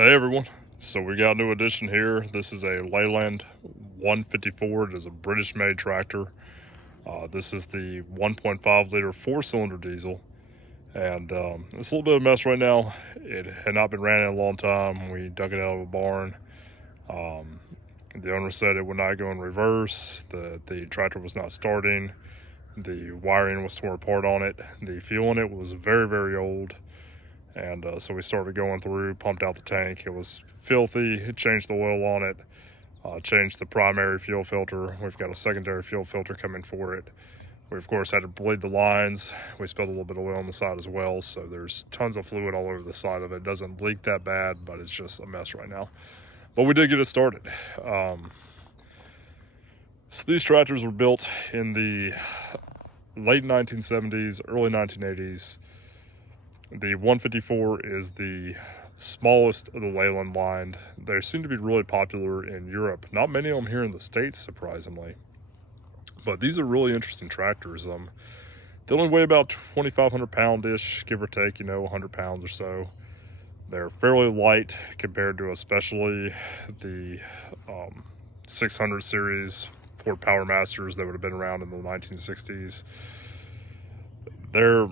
Hey everyone, so we got a new addition here. This is a Leyland 154. It is a British made tractor. This is the 1.5 liter 4-cylinder diesel, and it's a little bit of a mess right now. It had not been ran in a long time. We dug it out of a barn. The owner said it would not go in reverse. The tractor was not starting. The wiring was torn apart on it. The fuel in it was very, very old. And so we started going through, pumped out the tank. It was filthy, changed the oil on it, changed the primary fuel filter. We've got a secondary fuel filter coming for it. We, of course, had to bleed the lines. We spilled a little bit of oil on the side as well, so there's tons of fluid all over the side of it. It doesn't leak that bad, but it's just a mess right now. But we did get it started. So these tractors were built in the late 1970s, early 1980s. The 154 is the smallest of the Leyland line. They seem to be really popular in Europe. Not many of them here in the States, surprisingly. But these are really interesting tractors. They only weigh about 2,500 pound-ish, give or take, 100 pounds or so. They're fairly light compared to especially the 600 series Ford Power Masters that would have been around in the 1960s. They're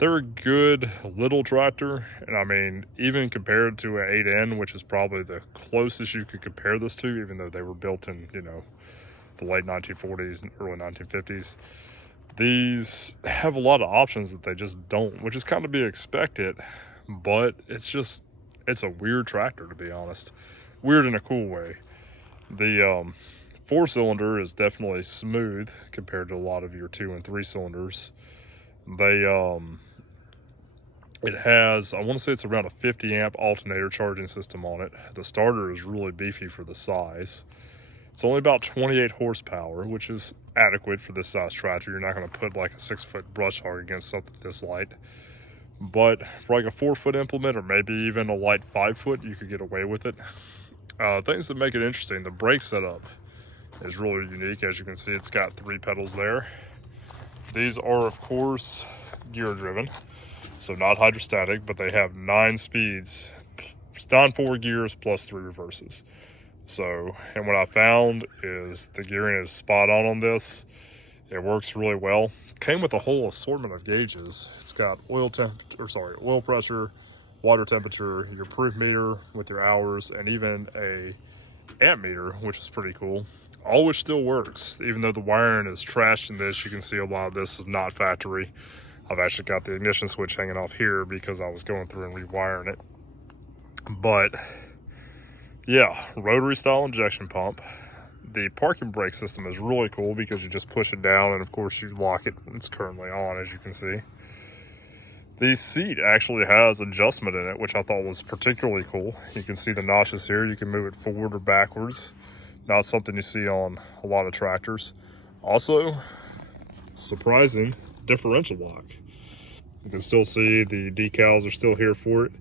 a good little tractor, and I mean, even compared to an 8N, which is probably the closest you could compare this to, even though they were built in, the late 1940s and early 1950s, these have a lot of options that they just don't, which is kind of be expected, but it's a weird tractor, to be honest. Weird in a cool way. The 4-cylinder is definitely smooth compared to a lot of your 2 and 3 cylinders. It has, I want to say it's around a 50 amp alternator charging system on it. The starter is really beefy for the size. It's only about 28 horsepower, which is adequate for this size tractor. You're not going to put like a 6-foot brush hog against something this light. But for like a 4-foot implement, or maybe even a light 5-foot, you could get away with it. Things that make it interesting, the brake setup is really unique. As you can see, it's got 3 pedals there. These are, of course, gear driven, so not hydrostatic, but they have 9 speeds, 9 forward gears plus 3 reverses. So, and what I found is the gearing is spot on this. It works really well. Came with a whole assortment of gauges. It's got oil pressure, water temperature, your proof meter with your hours, and even a amp meter, which is pretty cool. All which still works, even though the wiring is trashed in this. You can see a lot of this is not factory. I've actually got the ignition switch hanging off here because I was going through and rewiring it. But yeah, rotary style injection pump. The parking brake system is really cool because you just push it down and of course you lock it. It's currently on, as you can see. The seat actually has adjustment in it, which I thought was particularly cool. You can see the notches here. You can move it forward or backwards. Not something you see on a lot of tractors. Also, surprising differential lock. You can still see the decals are still here for it.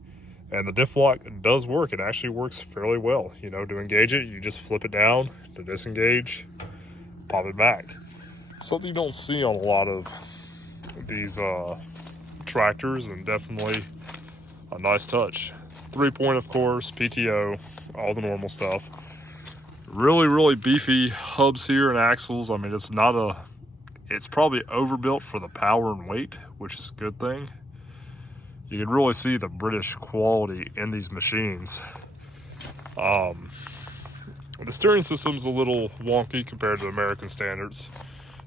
And the diff lock does work. It actually works fairly well. To engage it, you just flip it down. To disengage, pop it back. Something you don't see on a lot of these tractors, and definitely a nice touch. 3-point, of course, PTO, all the normal stuff. Really, really beefy hubs here and axles. I mean, it's probably overbuilt for the power and weight, which is a good thing. You can really see the British quality in these machines. The steering system's a little wonky compared to American standards.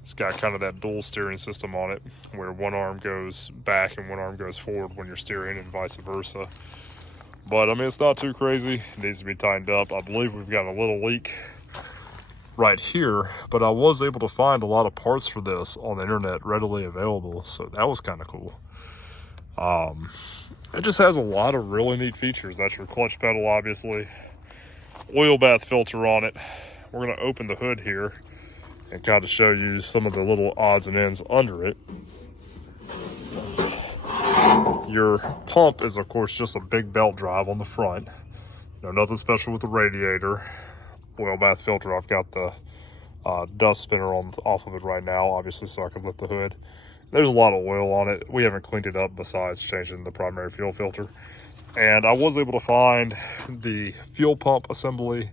It's got kind of that dual steering system on it, where one arm goes back and one arm goes forward when you're steering, and vice versa. But I mean, it's not too crazy. It needs to be tightened up. I believe we've got a little leak right here, but I was able to find a lot of parts for this on the internet readily available, so that was kind of cool. It just has a lot of really neat features. That's your clutch pedal, obviously. Oil bath filter on it. We're going to open the hood here and kind of show you some of the little odds and ends under it. Your pump is, of course, just a big belt drive on the front. Nothing special with the radiator. Oil bath filter, I've got the dust spinner off of it right now, obviously, so I can lift the hood. There's a lot of oil on it. We haven't cleaned it up besides changing the primary fuel filter. And I was able to find the fuel pump assembly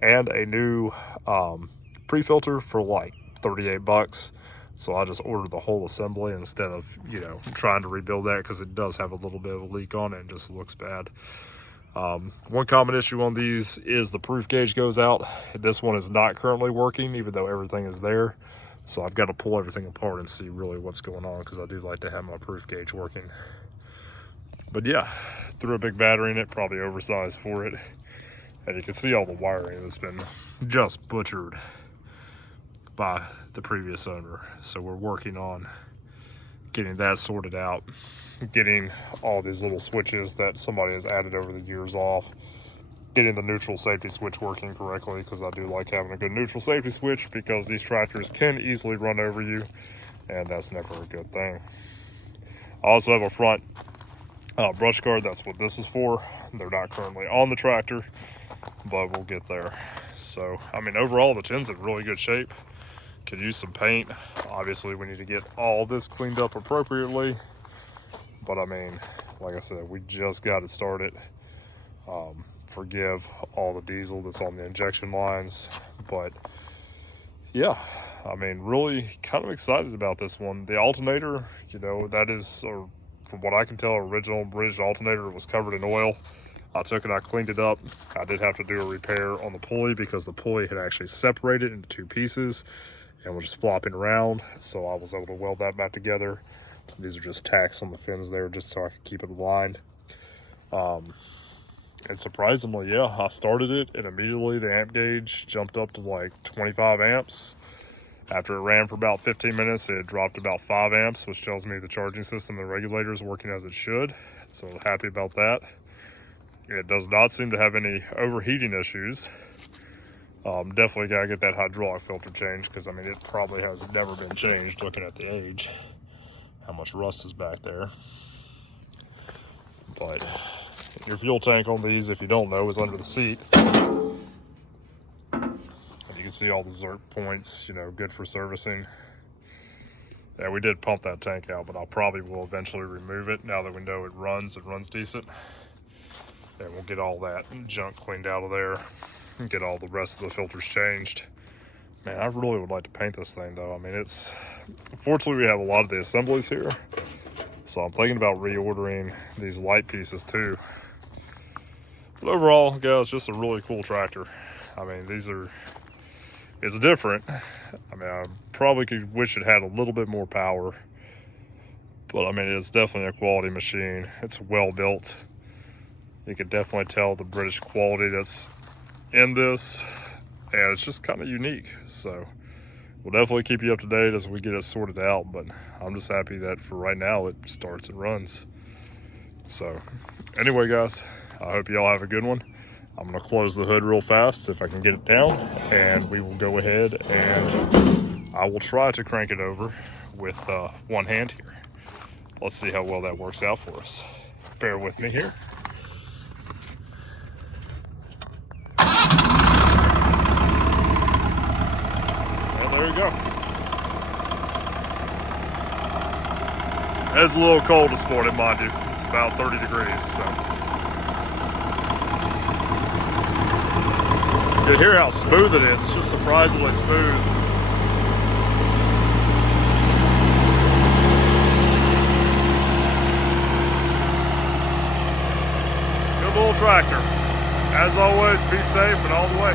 and a new pre-filter for like 38 bucks. So I just ordered the whole assembly instead of, you know, trying to rebuild that, because it does have a little bit of a leak on it and just looks bad. One common issue on these is the proof gauge goes out. This one is not currently working, even though everything is there. So I've got to pull everything apart and see really what's going on, because I do like to have my proof gauge working. But yeah, threw a big battery in it, probably oversized for it. And you can see all the wiring that's been just butchered by the previous owner. So we're working on getting that sorted out, getting all these little switches that somebody has added over the years off, getting the neutral safety switch working correctly, because I do like having a good neutral safety switch, because these tractors can easily run over you, and that's never a good thing. I also have a front brush guard. That's what this is for. They're not currently on the tractor, but we'll get there. So, I mean, overall, the tin's in really good shape. Could use some paint. Obviously, we need to get all this cleaned up appropriately. But I mean, like I said, we just got it started. Forgive all the diesel that's on the injection lines. But yeah, I mean, really kind of excited about this one. The alternator, you know, that is, from what I can tell, original bridge alternator was covered in oil. I took it, I cleaned it up. I did have to do a repair on the pulley, because the pulley had actually separated into two pieces and was just flopping around. So I was able to weld that back together. These are just tacks on the fins there, just so I could keep it aligned. And surprisingly, yeah, I started it, and immediately the amp gauge jumped up to like 25 amps. After it ran for about 15 minutes, it dropped about 5 amps, which tells me the charging system and regulator is working as it should. So happy about that. It does not seem to have any overheating issues. Definitely gotta get that hydraulic filter changed, because I mean, it probably has never been changed looking at the age, how much rust is back there. But your fuel tank on these, if you don't know, is under the seat. And you can see all the zerk points, you know, good for servicing. Yeah, we did pump that tank out, but I probably will eventually remove it now that we know it runs decent. And we'll get all that junk cleaned out of there and get all the rest of the filters changed. Man, I really would like to paint this thing though. I mean, unfortunately we have a lot of the assemblies here, so I'm thinking about reordering these light pieces too. But overall, guys, just a really cool tractor. I mean, it's different. I mean, I probably could wish it had a little bit more power, but I mean, it's definitely a quality machine. It's well built. You can definitely tell the British quality that's in this, and it's just kind of unique. So we'll definitely keep you up to date as we get it sorted out, but I'm just happy that for right now it starts and runs. So anyway, guys, I hope you all have a good one. I'm going to close the hood real fast if I can get it down, and we will go ahead and I will try to crank it over with one hand here. Let's see how well that works out for us. Bear with me here. There you go. It's a little cold this morning, mind you. It's about 30 degrees, so. You can hear how smooth it is. It's just surprisingly smooth. Good little tractor. As always, be safe and all the way.